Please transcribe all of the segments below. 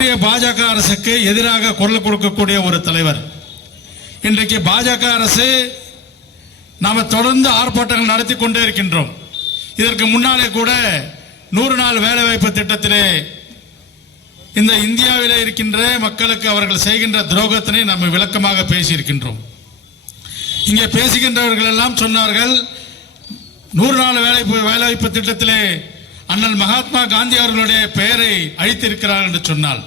பாஜக அரசுக்கு எதிராக குரல் கொடுக்கக்கூடிய ஒரு தலைவர். இன்றைக்கு பாஜக அரசு நாம தொடர்ந்து ஆர்ப்பாட்டங்கள் நடத்தி கொண்டே இருக்கின்றோம். இதற்கு முன்னாலே கூட 100 நாள் வேலைவாய்ப்பு திட்டத்திலே இந்த இந்தியாவில் இருக்கின்ற மக்களுக்கு அவர்கள் செய்கின்ற துரோகத்தினை நாம் விளக்கமாக பேசியிருக்கின்றோம். இங்கே பேசுகின்றவர்கள் எல்லாம் சொன்னார்கள், 100 நாள் வேலைவாய்ப்பு திட்டத்திலே அண்ணல் மகாத்மா காந்தி அவர்களுடைய பெயரை அழித்திருக்கிறார் என்று சொன்னால்,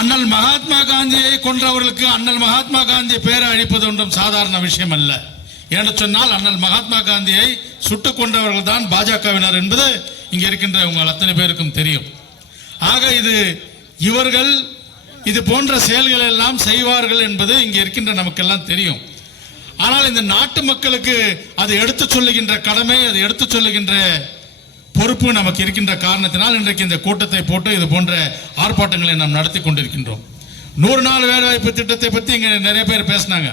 அண்ணல் மகாத்மா காந்தியை கொன்றவர்களுக்கு அண்ணல் மகாத்மா காந்தி பெயரை அழிப்பது ஒன்றும் சாதாரண விஷயம் அல்ல. என்று சொன்னால் அண்ணல் மகாத்மா காந்தியை சுட்டுக் கொண்டவர்கள் தான் பாஜகவினர் என்பது இங்க இருக்கின்ற உங்கள் அத்தனை பேருக்கும் தெரியும். ஆக இவர்கள் இது போன்ற செயல்கள் எல்லாம் செய்வார்கள் என்பது இங்க இருக்கின்ற நமக்கெல்லாம் தெரியும். ஆனால் இந்த நாட்டு மக்களுக்கு அது எடுத்துச் சொல்லுகின்ற கடமை, அது எடுத்துச் சொல்லுகின்ற பொறுப்பு நமக்கு இருக்கின்ற காரணத்தினால் இன்றைக்கு இந்த கூட்டத்தை போட்டு இது போன்ற ஆர்ப்பாட்டங்களை நாம் நடத்தி கொண்டிருக்கின்றோம். 100 நாள் வேலைவாய்ப்பு திட்டத்தை பற்றி இங்க நிறைய பேர் பேசினாங்க.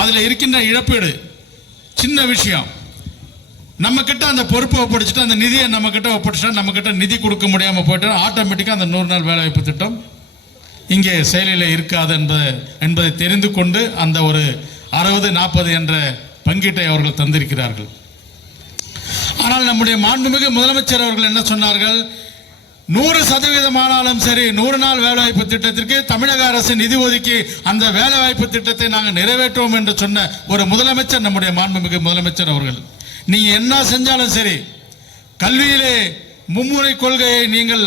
அதுல இருக்கின்ற இழப்பீடு சின்ன விஷயம். நம்ம கிட்ட அந்த பொறுப்பை ஒப்படைச்சிட்டு அந்த நிதியை நம்ம கிட்ட ஒப்படைச்சா நம்ம கிட்ட நிதி கொடுக்க முடியாம போயிட்டு ஆட்டோமேட்டிக்கா அந்த 100 நாள் வேலைவாய்ப்பு திட்டம் இங்கே செயலில் இருக்காது என்பதை தெரிந்து கொண்டு அந்த ஒரு 60-40 என்ற பங்கீட்டை அவர்கள் தந்திருக்கிறார்கள். ஆனால் நம்முடைய மாண்புமிகு முதலமைச்சர் அவர்கள் என்ன சொன்னார்கள், 100% ஆனாலும் சரி 100 நாள் வேலைவாய்ப்பு திட்டத்திற்கு தமிழக அரசு நிதி ஒதுக்கி அந்த வேலைவாய்ப்பு திட்டத்தை நாங்கள் நிறைவேற்றுவோம் என்று சொன்ன ஒரு முதலமைச்சர் நம்முடைய மாண்புமிகு முதலமைச்சர் அவர்கள். நீங்க என்ன செஞ்சாலும் சரி, கல்வியிலே மும்முறை கொள்கையை நீங்கள்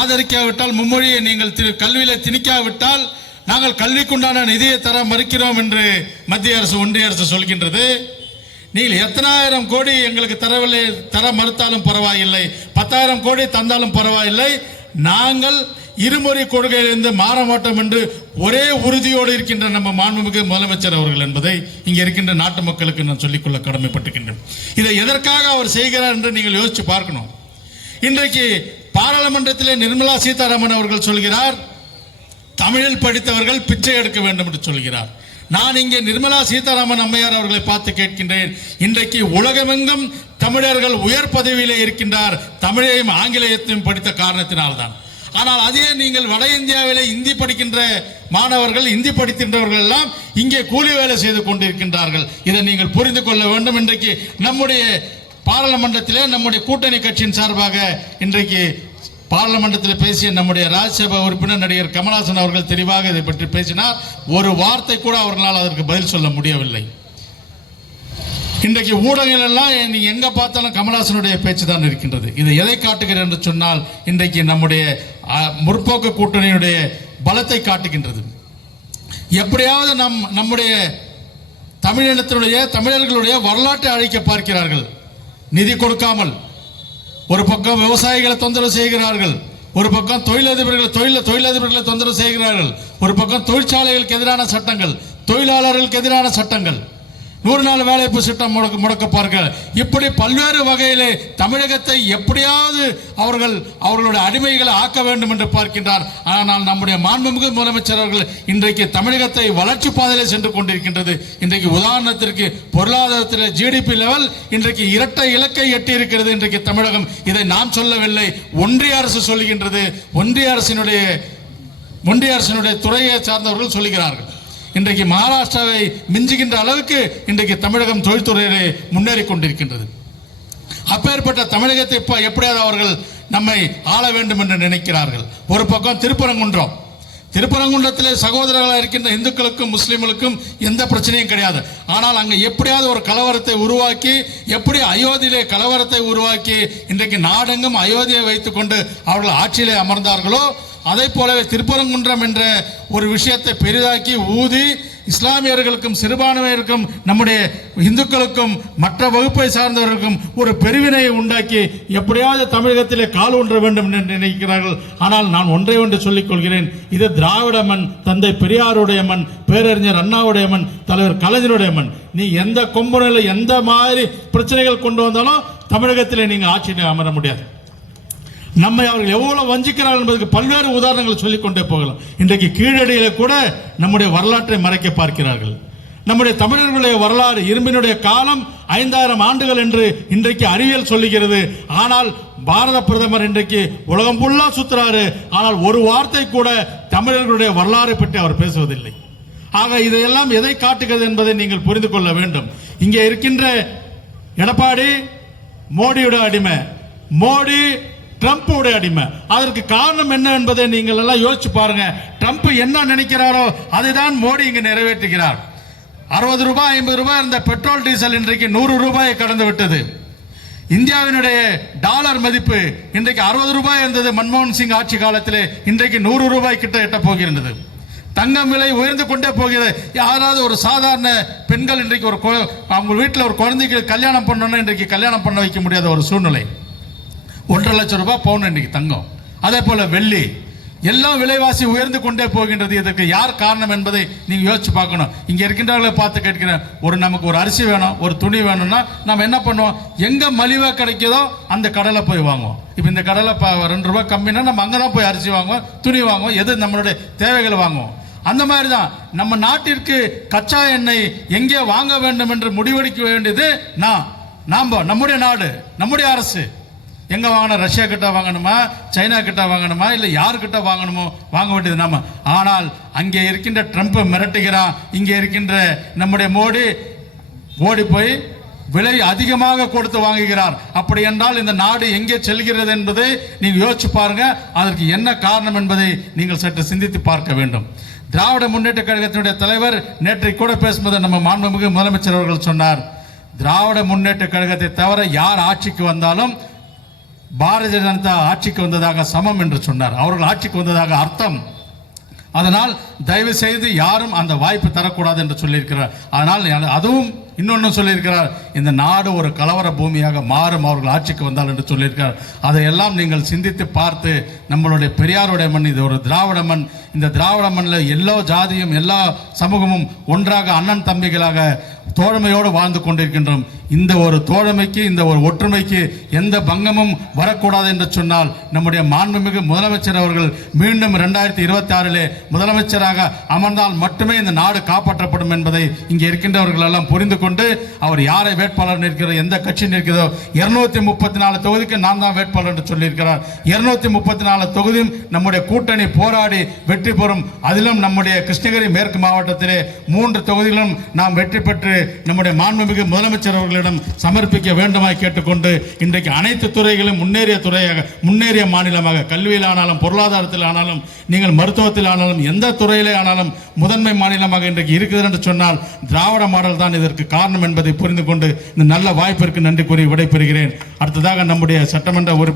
ஆதரிக்காவிட்டால், மும்மொழியை நீங்கள் கல்வியிலே திணிக்காவிட்டால் நாங்கள் கல்விக்குண்டான நிதியை தர மறுக்கிறோம் என்று மத்திய அரசு ஒன்றிய அரசு சொல்கின்றது. நீங்கள் எத்தனாயிரம் கோடி எங்களுக்கு தரவில்லை, தர மறுத்தாலும் பரவாயில்லை, 10,000 கோடி தந்தாலும் பரவாயில்லை, நாங்கள் இருமொழி கொள்கையிலிருந்து மாற மாட்டோம் என்று ஒரே உறுதியோடு இருக்கின்ற நம்ம மாண்புமிகு முதலமைச்சர் அவர்கள் என்பதை இங்கே இருக்கின்ற நாட்டு மக்களுக்கு நான் சொல்லிக்கொள்ள கடமைப்பட்டிருக்கின்றேன். இதை எதற்காக அவர் செய்கிறார் என்று நீங்கள் யோசிச்சு பார்க்கணும். இன்றைக்கு பாராளுமன்றத்திலே நிர்மலா சீதாராமன் அவர்கள் சொல்கிறார், தமிழில் படித்தவர்கள் பிச்சை எடுக்க வேண்டும் என்று சொல்கிறார். நான் இங்கே நிர்மலா சீதாராமன் அம்மையார் அவர்களை பார்த்து கேட்கின்றேன், இன்றைக்கு உலகமெங்கும் தமிழர்கள் உயர் பதவியிலே இருக்கின்றார், தமிழையும் ஆங்கிலேயத்தையும் படித்த காரணத்தினால்தான். ஆனால் அதே நீங்கள் வட இந்தியாவிலே இந்தி படிக்கின்ற மாணவர்கள், இந்தி படிக்கின்றவர்கள் எல்லாம் இங்கே கூலி வேலை செய்து கொண்டிருக்கின்றார்கள். இதை நீங்கள் புரிந்து கொள்ள வேண்டும். இன்றைக்கு நம்முடைய பாராளுமன்றத்திலே நம்முடைய கூட்டணி கட்சியின் சார்பாக இன்றைக்கு பாராளுமன்றத்தில் பேசிய நம்முடைய ராஜ்யசபா உறுப்பினர் நடிகர் கமல்ஹாசன் அவர்கள் தெளிவாக இதை பற்றி பேசினார். ஒரு வார்த்தை கூட அவர்களால் அதற்கு பதில் சொல்ல முடியவில்லை. இன்றைக்கு ஊடகங்கள் எல்லாம் நீங்க எங்க பார்த்தாலும் கமல்ஹாசனுடைய பேச்சு தான் இருக்கின்றது. இதை எதை காட்டுகிறது என்று சொன்னால், இன்றைக்கு நம்முடைய முற்போக்கு கூட்டணியுடைய பலத்தை காட்டுகின்றது. எப்படியாவது நம்முடைய தமிழினத்தினுடைய தமிழர்களுடைய வரலாற்றை அழிக்க பார்க்கிறார்கள். நிதி கொடுக்காமல் ஒரு பக்கம் விவசாயிகளை தொந்தரவு செய்கிறார்கள், ஒரு பக்கம் தொழிலதிபர்களை தொந்தரவு செய்கிறார்கள், ஒரு பக்கம் தொழிற்சாலைகளுக்கு எதிரான சட்டங்கள், தொழிலாளர்களுக்கு எதிரான சட்டங்கள், 100 நாள் வேலைவாய்ப்பு திட்டம் முடக்க பார்க்கிறார். இப்படி பல்வேறு வகையிலே தமிழகத்தை எப்படியாவது அவர்களுடைய அடிமைகளை ஆக்க வேண்டும் என்று பார்க்கின்றார். ஆனால் நம்முடைய மாண்புமிகு முதலமைச்சர் அவர்கள் இன்றைக்கு தமிழகத்தை வளர்ச்சி பாதையிலே சென்று கொண்டிருக்கின்றது. இன்றைக்கு உதாரணத்திற்கு பொருளாதாரத்தில் ஜிடிபி லெவல் இன்றைக்கு இரட்டை இலக்கை எட்டி இருக்கிறது. இன்றைக்கு தமிழகம், இதை நாம் சொல்லவில்லை, ஒன்றிய அரசு சொல்லுகின்றது. ஒன்றிய அரசினுடைய துறையை சார்ந்தவர்கள் சொல்லுகிறார்கள். இன்றைக்கு மகாராஷ்டிராவை மிஞ்சுகின்ற அளவுக்கு இன்றைக்கு தமிழகம் தொழில்துறையிலே முன்னேறி கொண்டிருக்கின்றது. அப்பேற்பட்ட தமிழகத்தை எப்படியாவது அவர்கள் நம்மை ஆள வேண்டும் என்று நினைக்கிறார்கள். ஒரு பக்கம் திருப்பரங்குன்றத்திலே சகோதரர்களாக இருக்கின்ற இந்துக்களுக்கும் முஸ்லிம்களுக்கும் எந்த பிரச்சனையும் கிடையாது. ஆனால் அங்கே எப்படியாவது ஒரு கலவரத்தை உருவாக்கி, எப்படி அயோத்தியிலே கலவரத்தை உருவாக்கி இன்றைக்கு நாடெங்கும் அயோத்தியை வைத்துக் கொண்டு அவர்கள் ஆட்சியிலே அமர்ந்தார்களோ, அதை போலவே திருப்பரங்குன்றம் என்ற ஒரு விஷயத்தை பெரிதாக்கி ஊதி இஸ்லாமியர்களுக்கும் சிறுபான்மையினருக்கும் நம்முடைய இந்துக்களுக்கும் மற்ற வகுப்பை சார்ந்தவர்களுக்கும் ஒரு பெருவினையை உண்டாக்கி எப்படியாவது தமிழகத்திலே கால் ஊன்ற வேண்டும் என்று நினைக்கிறார்கள். ஆனால் நான் ஒன்று சொல்லிக் கொள்கிறேன், இது திராவிட மண், தந்தை பெரியாருடைய மண், பேரறிஞர் அண்ணாவுடைய மண், தலைவர் கலைஞருடைய மண். நீ எந்த கொம்பனில் எந்த மாதிரி பிரச்சனைகள் கொண்டு வந்தாலும் தமிழகத்திலே நீங்கள் ஆட்சியில் அமர முடியாது. நம்மை அவர்கள் எவ்வளவு வஞ்சிக்கிறார்கள் என்பதற்கு பல்வேறு உதாரணங்களை சொல்லிக் கொண்டே போகலாம். இன்றைக்கு கீழடியில கூட நம்முடைய வரலாற்றை மறைக்க பார்க்கிறார்கள். நம்முடைய தமிழர்களுடைய வரலாறு இரும்பினுடைய காலம் 5000 ஆண்டுகள் என்று இன்றைக்கு அறிவியல் சொல்லுகிறது. ஆனால் பாரத பிரதமர் இன்றைக்கு உலகம் ஃபுல்லா சுத்துறாரு. ஆனால் ஒரு வார்த்தை கூட தமிழர்களுடைய வரலாறை பற்றி அவர் பேசுவதில்லை. ஆக இதையெல்லாம் எதை காட்டுகிறது என்பதை நீங்கள் புரிந்து கொள்ள வேண்டும். இங்கே இருக்கின்ற எடப்பாடி மோடியோட அடிமை, மோடி ட்ரம்ப் அடிமை. அதற்கு காரணம் என்ன என்பதை நீங்கள் எல்லாம் யோசிச்சு பாருங்க. ட்ரம்ப் என்ன நினைக்கிறாரோ அதைதான் மோடி இங்கு நிறைவேற்றுகிறார். 60 ரூபாய் 50 ரூபாய் இருந்த பெட்ரோல் டீசல் இன்றைக்கு 100 ரூபாயை கடந்து விட்டது. இந்தியாவினுடைய டாலர் மதிப்பு இன்றைக்கு 60 ரூபாய் இருந்தது மன்மோகன் சிங் ஆட்சி காலத்திலே, இன்றைக்கு 100 ரூபாய் கிட்ட எட்ட போகிறது. தங்கம் விலை உயர்ந்து கொண்டே போகிறது. யாராவது ஒரு சாதாரண பெண்கள் இன்றைக்கு அவங்க வீட்டில் ஒரு குழந்தைக்கு கல்யாணம் பண்ணணும்னா இன்றைக்கு கல்யாணம் பண்ண வைக்க முடியாத ஒரு சூழ்நிலை. 1.5 லட்சம் ரூபாய் பவுன் இன்றைக்கு தங்கம். அதே போல வெள்ளி, எல்லாம் விலைவாசி உயர்ந்து கொண்டே போகின்றது. இதற்கு யார் காரணம் என்பதை நீங்க யோசிச்சு பார்க்கணும். இங்க இருக்கின்றவர்களை பார்த்து கேட்கிறேன், நமக்கு ஒரு அரிசி வேணும், ஒரு துணி வேணும்னா நம்ம என்ன பண்ணுவோம்? எங்க மலிவா கிடைக்குதோ அந்த கடலை போய் வாங்குவோம். இப்ப இந்த கடலை 2 ரூபாய் கம்மினா நம்ம அங்கதான் போய் அரிசி வாங்குவோம், துணி வாங்குவோம், எது நம்மளுடைய தேவைகளை வாங்குவோம். அந்த மாதிரி தான் நம்ம நாட்டிற்கு கச்சா எண்ணெய் எங்கே வாங்க வேண்டும் என்று முடிவெடுக்க வேண்டியது நம்முடைய நாடு, நம்முடைய அரசு. எங்க வாங்கணும்? ரஷ்யா கிட்ட வாங்கணுமா, சைனா கிட்ட வாங்கணுமா, இல்ல யாருக்கிட்ட வாங்கணுமோ வாங்க வேண்டியது நாம. ஆனால் அங்கே இருக்கின்ற ட்ரம்ப் மிரட்டுகிறான், இங்கே இருக்கின்ற நம்முடைய மோடி ஓடி போய் விலை அதிகமாக கொடுத்து வாங்குகிறார். அப்படி என்றால் இந்த நாடு எங்கே செல்கிறது என்பதை நீங்கள் யோசிச்சு பாருங்க. அதற்கு என்ன காரணம் என்பதை நீங்கள் சற்று சிந்தித்து பார்க்க வேண்டும். திராவிட முன்னேற்ற கழகத்தினுடைய தலைவர் நேற்றை கூட பேசும்போது நம்ம மாண்புமிகு முதலமைச்சர் அவர்கள் சொன்னார், திராவிட முன்னேற்ற கழகத்தை தவிர யார் ஆட்சிக்கு வந்தாலும் பாரதிய ஜனதா ஆட்சிக்கு வந்ததாக சமம் என்று சொன்னார். அவர்கள் ஆட்சிக்கு வந்ததாக அர்த்தம். அதனால் தயவு செய்து யாரும் அந்த வாய்ப்பு தரக்கூடாது என்று சொல்லியிருக்கிறார். அதனால் அதுவும் இன்னொன்னு சொல்லியிருக்கிறார், இந்த நாடு ஒரு கலவர பூமியாக மாறும் அவர்கள் ஆட்சிக்கு வந்தால் என்று சொல்லியிருக்கிறார். அதையெல்லாம் நீங்கள் சிந்தித்து பார்த்து, நம்மளுடைய பெரியாருடைய மண் இது ஒரு திராவிட மண். இந்த திராவிட மண்ணில் எல்லா ஜாதியும் எல்லா சமூகமும் ஒன்றாக அண்ணன் தம்பிகளாக தோழமையோடு வாழ்ந்து கொண்டிருக்கின்றோம். இந்த ஒரு தோழமைக்கு, இந்த ஒரு ஒற்றுமைக்கு எந்த பங்கமும் வரக்கூடாது என்று சொன்னால் நம்முடைய மாண்புமிகு முதலமைச்சர் அவர்கள் மீண்டும் 2026 முதலமைச்சராக அமர்ந்தால் மட்டுமே இந்த நாடு காப்பாற்றப்படும் என்பதை இங்கே இருக்கின்றவர்கள் எல்லாம் புரிந்து கொண்டு, அவர் யாரை வேட்பாளர் நிற்கிறார், எந்த கட்சி நிற்கிறதோ 234 தொகுதிக்கு நான் தான் வேட்பாளர் என்று சொல்லியிருக்கிறார். 234 தொகுதியும் நம்முடைய கூட்டணி போராடி வெற்றி பெறும். அதிலும் நம்முடைய கிருஷ்ணகிரி மேற்கு மாவட்டத்திலே 3 தொகுதிகளும் நாம் வெற்றி பெற்று நம்முடைய மாண்புமிகு முதலமைச்சர் அவர்களிடம் சமர்ப்பிக்க வேண்டுமாய் கேட்டுக்கொண்டு, இன்றைக்கு அனைத்து துறைகளும் முன்னேறிய மாநிலமாக, கல்வியில் ஆனாலும் பொருளாதாரத்தில் ஆனாலும் நீங்கள் மருத்துவத்தில் ஆனாலும் எந்த துறையிலே ஆனாலும் முதன்மை மாநிலமாக இன்றைக்கு இருக்குது என்று சொன்னால் திராவிட மாடல் தான் இதற்கு காரணம் என்பதை புரிந்து கொண்டு இந்த நல்ல வாய்ப்பிற்கு நன்றி கூறி விடைபெறுகிறேன். அடுத்ததாக நம்முடைய சட்டமன்ற உறுப்பினர்